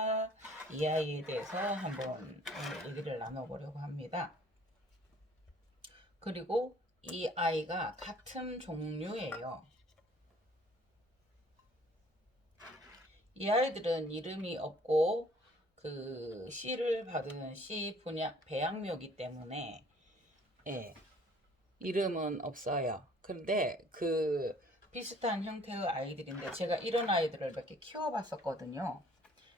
아이와 이 아이에 대해서 한번 얘기를 나눠보려고 합니다. 그리고 이 아이가 같은 종류예요. 이 아이들은 이름이 없고 그 씨를 받은 씨 분양 배양묘이기 때문에 예, 이름은 없어요. 근데 그 비슷한 형태의 아이들인데 제가 이런 아이들을 몇 개 키워봤었거든요.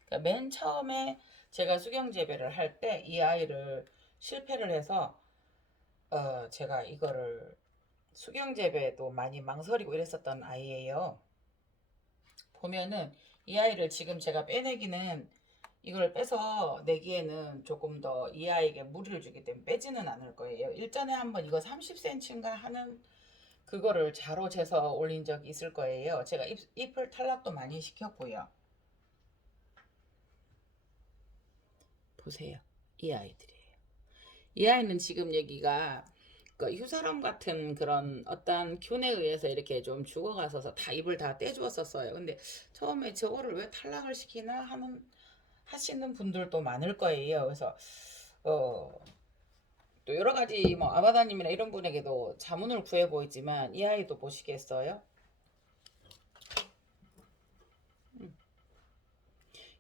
그러니까 맨 처음에 제가 수경재배를 할 때 이 아이를 실패를 해서 제가 이거를 수경재배도 많이 망설이고 이랬었던 아이예요. 보면은 이 아이를 지금 제가 빼내기는 이걸 빼서 내기에는 조금 더 이 아이에게 무리를 주기 때문에 빼지는 않을 거예요. 일전에 한번 이거 30cm인가 하는 그거를 자로 재서 올린 적이 있을 거예요. 제가 잎을 탈락도 많이 시켰고요. 보세요. 이 아이들이에요. 이 아이는 지금 여기가 그 휴사람 같은 그런 어떤 균에 의해서 이렇게 좀 죽어가서 다 잎을 다 떼주었었어요. 근데 처음에 저거를 왜 탈락을 시키나 하시는 분들도 많을 거예요. 그래서 또 여러 가지 뭐 아바다님이나 이런 분에게도 자문을 구해 보이지만 이 아이도 보시겠어요?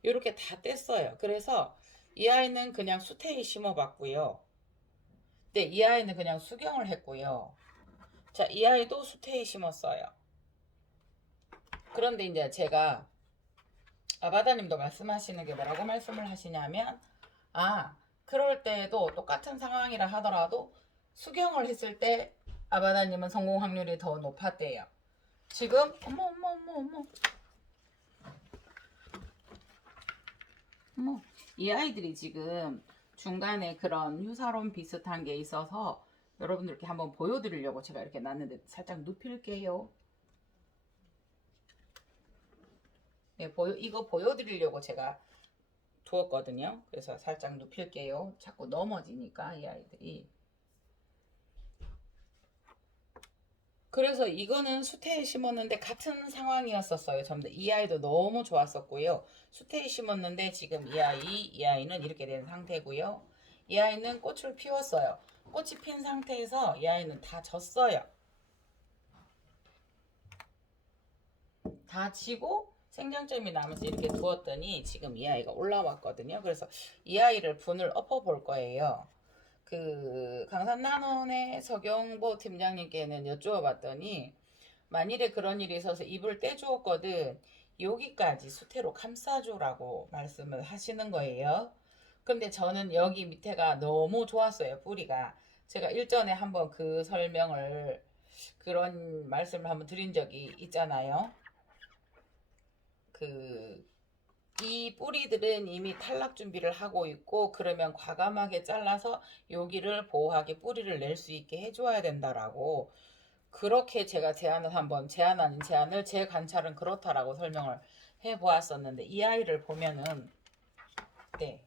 이렇게 다 뗐어요. 그래서 이 아이는 그냥 수태에 심어봤고요. 네, 이 아이는 그냥 수경을 했고요. 자, 이 아이도 수태에 심었어요. 그런데 이제 제가 아바다님도 말씀하시는 게 뭐라고 말씀을 하시냐면 그럴 때에도 똑같은 상황이라 하더라도 수경을 했을 때 아바다님은 성공 확률이 더 높았대요. 지금 어머 이 아이들이 지금 중간에 그런 휴사론 비슷한 게 있어서 여러분들께 한번 보여드리려고 제가 이렇게 놨는데 살짝 눕힐게요. 네, 이거 보여드리려고 제가 두었거든요. 그래서 살짝 눕힐게요. 자꾸 넘어지니까 이 아이들이. 그래서 이거는 수태에 심었는데 같은 상황이었었어요. 전부 이 아이도 너무 좋았었고요. 수태에 심었는데 지금 이 아이는 이렇게 된 상태고요. 이 아이는 꽃을 피웠어요. 꽃이 핀 상태에서 이 아이는 다 졌어요. 다 지고 생장점이 남아서 이렇게 두었더니 지금 이 아이가 올라왔거든요. 그래서 이 아이를 분을 엎어볼 거예요. 그 강산나눔의 서경보 팀장님께는 여쭈어봤더니 만일에 그런 일이 있어서 입을 떼주었거든 여기까지 수태로 감싸주라고 말씀을 하시는 거예요. 근데 저는 여기 밑에가 너무 좋았어요. 뿌리가. 제가 일전에 한번 그 설명을 그런 말씀을 한번 드린 적이 있잖아요. 이 뿌리들은 이미 탈락 준비를 하고 있고 그러면 과감하게 잘라서 여기를 보호하게 뿌리를 낼 수 있게 해줘야 된다라고 그렇게 제가 제안 아닌 제안을 제 관찰은 그렇다라고 설명을 해보았었는데 이 아이를 보면은 네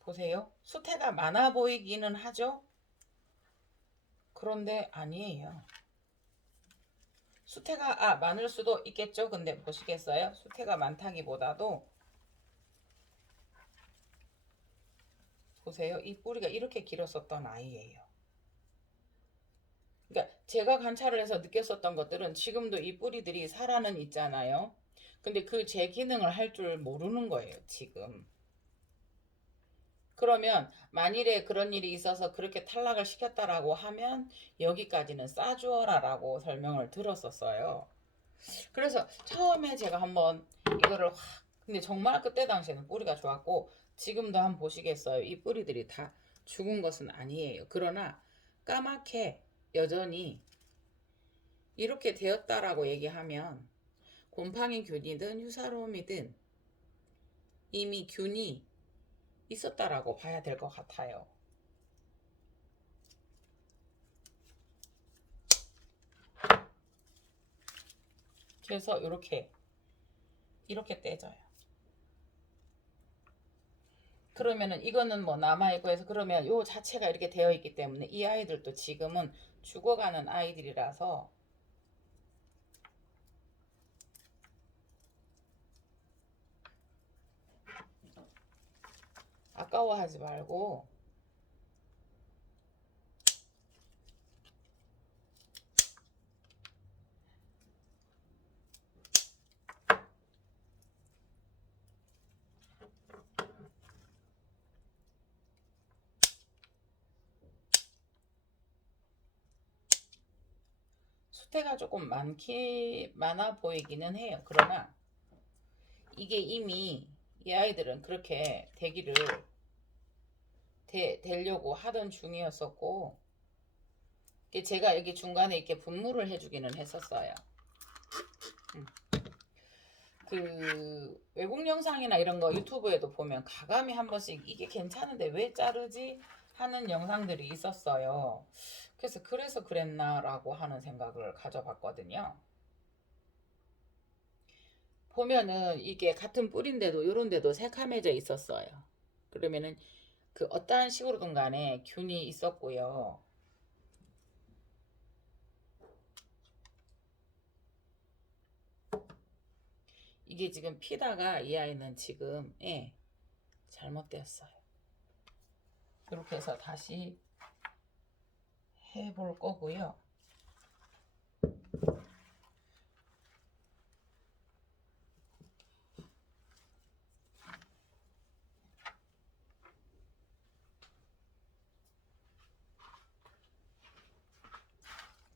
보세요. 수태가 많아 보이기는 하죠. 그런데 아니에요. 수태가 많을 수도 있겠죠. 근데 보시겠어요? 수태가 많다기보다도 보세요. 이 뿌리가 이렇게 길었었던 아이예요. 그러니까 제가 관찰을 해서 느꼈었던 것들은 지금도 이 뿌리들이 살아는 있잖아요. 근데 그 제 기능을 할 줄 모르는 거예요, 지금. 그러면 만일에 그런 일이 있어서 그렇게 탈락을 시켰다라고 하면 여기까지는 싸주어라라고 설명을 들었었어요. 그래서 처음에 제가 한번 이거를 근데 정말 그때 당시에는 뿌리가 좋았고 지금도 한번 보시겠어요. 이 뿌리들이 다 죽은 것은 아니에요. 그러나 까맣게 여전히 이렇게 되었다라고 얘기하면 곰팡이 균이든 휴사롬이든 이미 균이 있었다라고 봐야 될 것 같아요. 그래서 이렇게 떼져요. 그러면은 이거는 뭐 남아있고 해서 그러면 요 자체가 이렇게 되어 있기 때문에 이 아이들도 지금은 죽어가는 아이들이라서 아까워하지 말고 수태가 조금 많아 보이기는 해요. 그러나 이게 이미 이 아이들은 그렇게 되려고 하던 중이었었고, 제가 여기 중간에 이렇게 분무를 해주기는 했었어요. 그 외국 영상이나 이런 거 유튜브에도 보면 가감이 한 번씩 이게 괜찮은데 왜 자르지 하는 영상들이 있었어요. 그래서 그랬나라고 하는 생각을 가져봤거든요. 보면은 이게 같은 뿌리인데도 요런 데도 새카매져 있었어요. 그러면은 그 어떠한 식으로든 간에 균이 있었고요. 이게 지금 피다가 이 아이는 지금 잘못되었어요. 이렇게 해서 다시 해볼 거고요.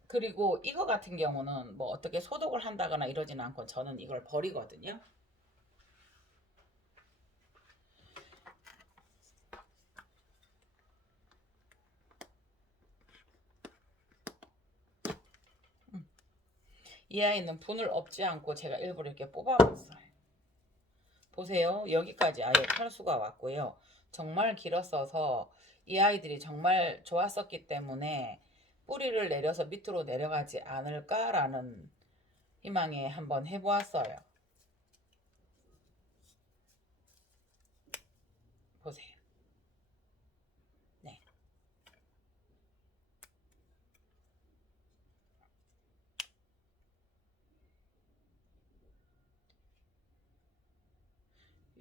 그리고 이거 같은 경우는 뭐 어떻게 소독을 한다거나 이러지는 않고 저는 이걸 버리거든요. 이 아이는 분을 없지 않고 제가 일부러 이렇게 뽑아봤어요. 보세요. 여기까지 아예 탈수가 왔고요. 정말 길었어서 이 아이들이 정말 좋았었기 때문에 뿌리를 내려서 밑으로 내려가지 않을까라는 희망에 한번 해보았어요. 보세요. 네.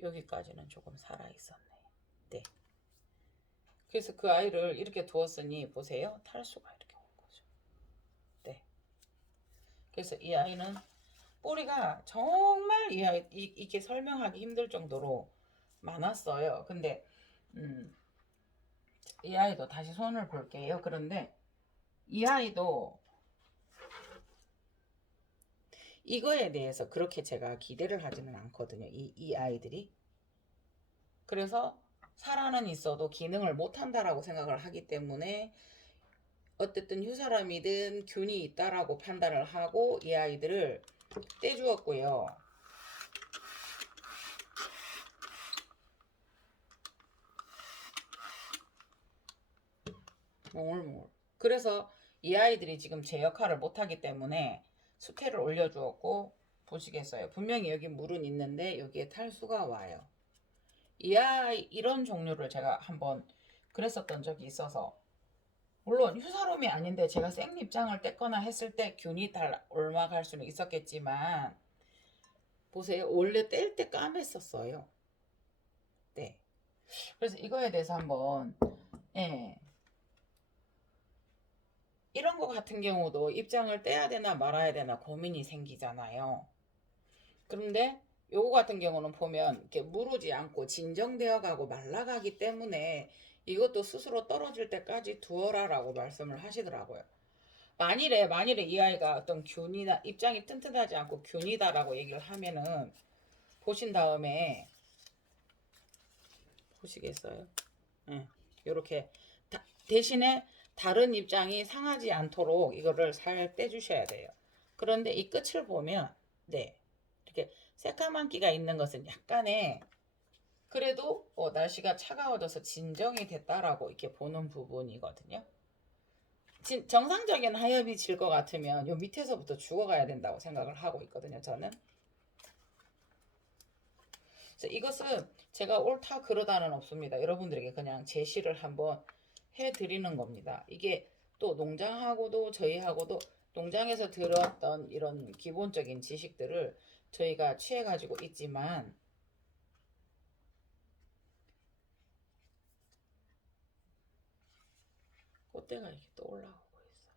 여기까지는 조금 살아있었네요. 네. 그래서 그 아이를 이렇게 두었으니 보세요. 탈수가 이렇게 온 거죠. 네. 그래서 이 아이는 뿌리가 정말 이게 설명하기 힘들 정도로 많았어요. 근데 이 아이도 다시 손을 볼게요. 그런데 이 아이도 이거에 대해서 그렇게 제가 기대를 하지는 않거든요. 이 아이들이. 그래서 살아는 있어도 기능을 못한다라고 생각을 하기 때문에 어쨌든 휴사람이든 균이 있다라고 판단을 하고 이 아이들을 떼주었고요. 몽울몽울. 그래서 이 아이들이 지금 제 역할을 못하기 때문에 수태를 올려주었고, 보시겠어요. 분명히 여기 물은 있는데 여기에 탈수가 와요. 이 아이 이런 종류를 제가 한번 그랬었던 적이 있어서, 물론 휴사롬이 아닌데 제가 생립장을 뗐거나 했을 때 균이 올라갈 수는 있었겠지만, 보세요. 원래 뗄 때 까맸었어요. 네. 그래서 이거에 대해서 한번 이런 거 같은 경우도 입장을 떼야 되나 말아야 되나 고민이 생기잖아요. 그런데 요거 같은 경우는 보면 이렇게 무르지 않고 진정되어 가고 말라가기 때문에 이것도 스스로 떨어질 때까지 두어라라고 말씀을 하시더라고요. 만일에 이 아이가 어떤 균이나 입장이 튼튼하지 않고 균이다라고 얘기를 하면은 보신 다음에 보시겠어요? 이렇게 대신에 다른 입장이 상하지 않도록 이거를 살 떼주셔야 돼요. 그런데 이 끝을 보면 이렇게 새까만기가 있는 것은 약간의 그래도 날씨가 차가워져서 진정이 됐다라고 이렇게 보는 부분이거든요. 정상적인 하엽이 질 것 같으면 요 밑에서부터 죽어가야 된다고 생각을 하고 있거든요. 저는. 그래서 이것은 제가 옳다 그러다는 없습니다. 여러분들에게 그냥 제시를 한번 해드리는 겁니다. 이게 또 농장하고도 저희하고도 농장에서 들었던 이런 기본적인 지식들을 저희가 취해가지고 있지만 꽃대가 이렇게 또 올라오고 있어.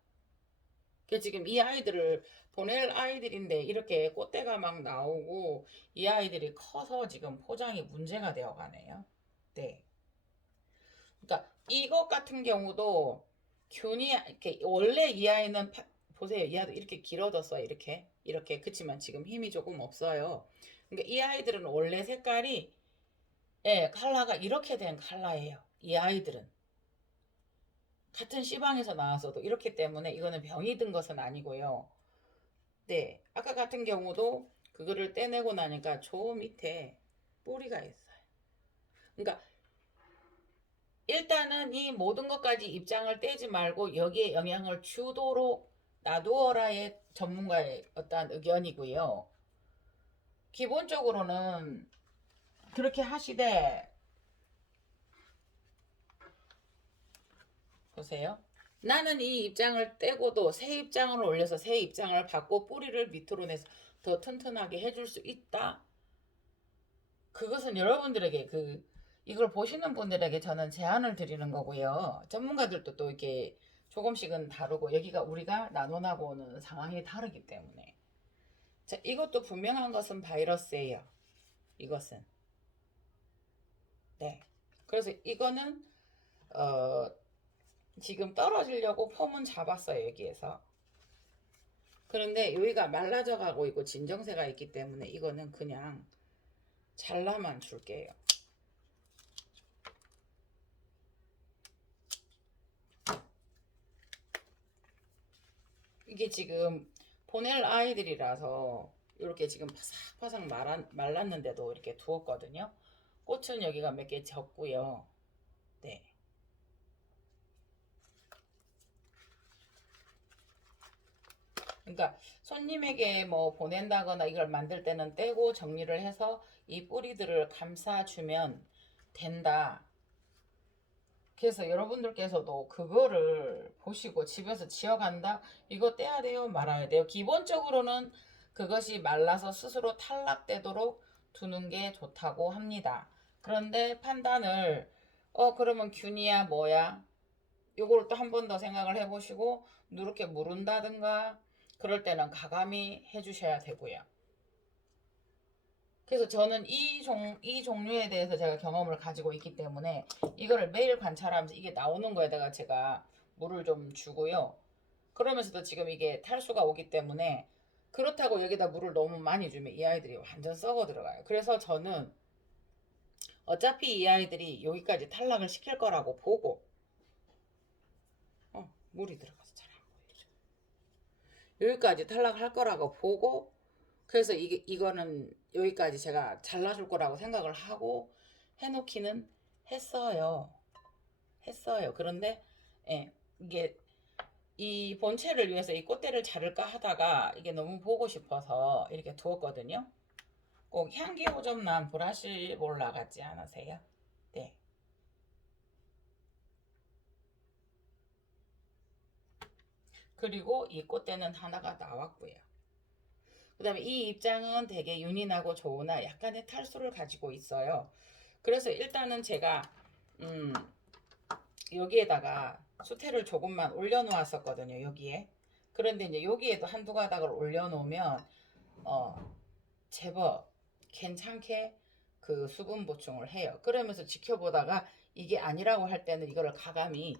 그 지금 이 아이들을 보낼 아이들인데 이렇게 꽃대가 막 나오고 이 아이들이 커서 지금 포장이 문제가 되어 가네요. 네. 그러니까 이것 같은 경우도 균이 이렇게 원래 이 아이는 보세요. 이 아이도 이렇게 길어졌어. 이렇게 그치만 지금 힘이 조금 없어요. 그러니까 이 아이들은 원래 색깔이 컬러가 이렇게 된 컬러예요. 이 아이들은 같은 C방에서 나왔어도 이렇기 때문에 이거는 병이 든 것은 아니고요. 네, 아까 같은 경우도 그거를 떼내고 나니까 저 밑에 뿌리가 있어요. 그러니까 일단은 이 모든 것까지 입장을 떼지 말고 여기에 영향을 주도록 놔두어라의 전문가의 어떠한 의견이고요. 기본적으로는 그렇게 하시되 보세요. 나는 이 입장을 떼고도 새 입장을 올려서 새 입장을 받고 뿌리를 밑으로 내서 더 튼튼하게 해줄 수 있다. 그것은 여러분들에게 이걸 보시는 분들에게 저는 제안을 드리는 거고요. 전문가들도 또 이렇게 조금씩은 다르고 여기가 우리가 나눠나보는 상황이 다르기 때문에 자, 이것도 분명한 것은 바이러스예요. 이것은 네. 그래서 이거는 지금 떨어지려고 폼은 잡았어요. 여기에서. 그런데 여기가 말라져 가고 있고 진정세가 있기 때문에 이거는 그냥 잘라만 줄게요. 이게 지금 보낼 아이들이라서 이렇게 지금 바삭바삭 말랐는데도 이렇게 두었거든요. 꽃은 여기가 몇 개 졌고요. 네. 그러니까 손님에게 뭐 보낸다거나 이걸 만들 때는 떼고 정리를 해서 이 뿌리들을 감싸주면 된다. 그래서 여러분들께서도 그거를 보시고 집에서 지어간다? 이거 떼야 돼요? 말아야 돼요? 기본적으로는 그것이 말라서 스스로 탈락되도록 두는 게 좋다고 합니다. 그런데 판단을 그러면 균이야 뭐야? 요걸 또 한 번 더 생각을 해보시고 누렇게 무른다든가 그럴 때는 가감히 해주셔야 되고요. 그래서 저는 이 종류에 대해서 제가 경험을 가지고 있기 때문에 이거를 매일 관찰하면서 이게 나오는 거에다가 제가 물을 좀 주고요. 그러면서도 지금 이게 탈수가 오기 때문에 그렇다고 여기다 물을 너무 많이 주면 이 아이들이 완전 썩어 들어가요. 그래서 저는 어차피 이 아이들이 여기까지 탈락을 시킬 거라고 보고 물이 들어가서 잘 안 보이죠. 여기까지 탈락할 거라고 보고 그래서 이거는 여기까지 제가 잘라줄 거라고 생각을 하고 해놓기는 했어요. 그런데 이게 이 본체를 위해서 이 꽃대를 자를까 하다가 이게 너무 보고 싶어서 이렇게 두었거든요. 꼭 향기 호접난 브라시 몰라 같지 않으세요? 네. 그리고 이 꽃대는 하나가 나왔고요. 그 다음에 이 입장은 되게 윤인하고 좋으나 약간의 탈수를 가지고 있어요. 그래서 일단은 제가 여기에다가 수태를 조금만 올려놓았었거든요. 여기에. 그런데 이제 여기에도 한두 가닥을 올려놓으면 제법 괜찮게 그 수분 보충을 해요. 그러면서 지켜보다가 이게 아니라고 할 때는 이거를 가감히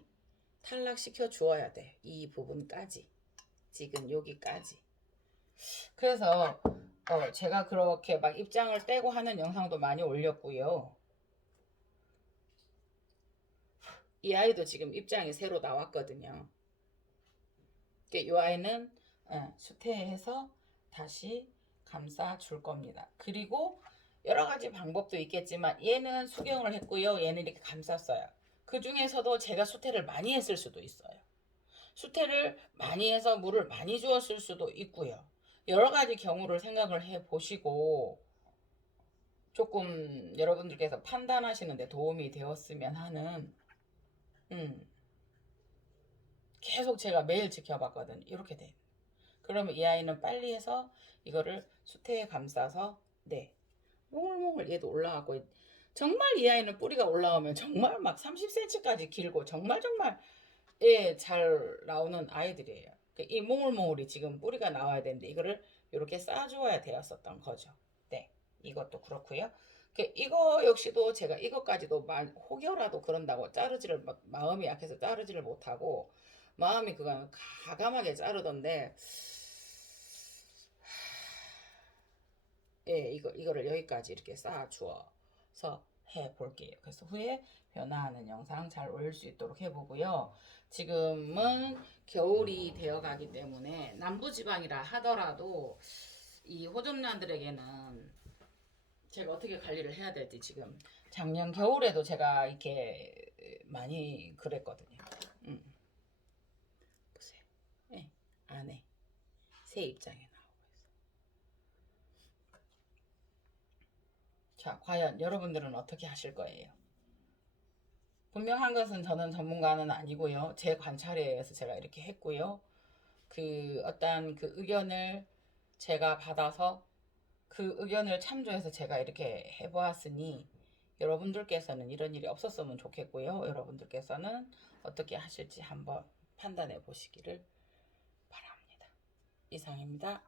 탈락시켜 주어야 돼. 이 부분까지. 지금 여기까지. 그래서 제가 그렇게 막 입장을 떼고 하는 영상도 많이 올렸고요. 이 아이도 지금 입장이 새로 나왔거든요. 이 아이는 수태해서 다시 감싸 줄 겁니다. 그리고 여러 가지 방법도 있겠지만 얘는 수경을 했고요. 얘는 이렇게 감쌌어요. 그 중에서도 제가 수태를 많이 했을 수도 있어요. 수태를 많이 해서 물을 많이 주었을 수도 있고요. 여러 가지 경우를 생각을 해 보시고 조금 여러분들께서 판단하시는데 도움이 되었으면 하는 계속 제가 매일 지켜봤거든요. 이렇게 돼. 그러면 이 아이는 빨리 해서 이거를 수태에 감싸서 몽글몽글 얘도 올라가고 정말 이 아이는 뿌리가 올라오면 정말 막 30cm까지 길고 정말 예, 잘 나오는 아이들이에요. 이 몽울몽울이 지금 뿌리가 나와야 되는데 이거를 이렇게 쌓아주어야 되었었던 거죠. 네, 이것도 그렇고요. 이거 역시도 제가 이것까지도 혹여라도 그런다고 자르지를 마음이 약해서 자르지를 못하고 마음이 그건 가감하게 자르던데 예, 이거를 여기까지 이렇게 쌓아주어서 해볼게요. 그래서 후에 변화하는 영상 잘 올릴 수 있도록 해보고요. 지금은 겨울이 되어 가기 때문에 남부지방이라 하더라도 이 호접란들에게는 제가 어떻게 관리를 해야 될지 지금 작년 겨울에도 제가 이렇게 많이 그랬거든요. 보세요. 예, 안에 새 입장에 나오고 있어요. 자, 과연 여러분들은 어떻게 하실 거예요? 분명한 것은 저는 전문가는 아니고요. 제 관찰에 의해서 제가 이렇게 했고요. 어떤 의견을 제가 받아서 그 의견을 참조해서 제가 이렇게 해보았으니 여러분들께서는 이런 일이 없었으면 좋겠고요. 여러분들께서는 어떻게 하실지 한번 판단해 보시기를 바랍니다. 이상입니다.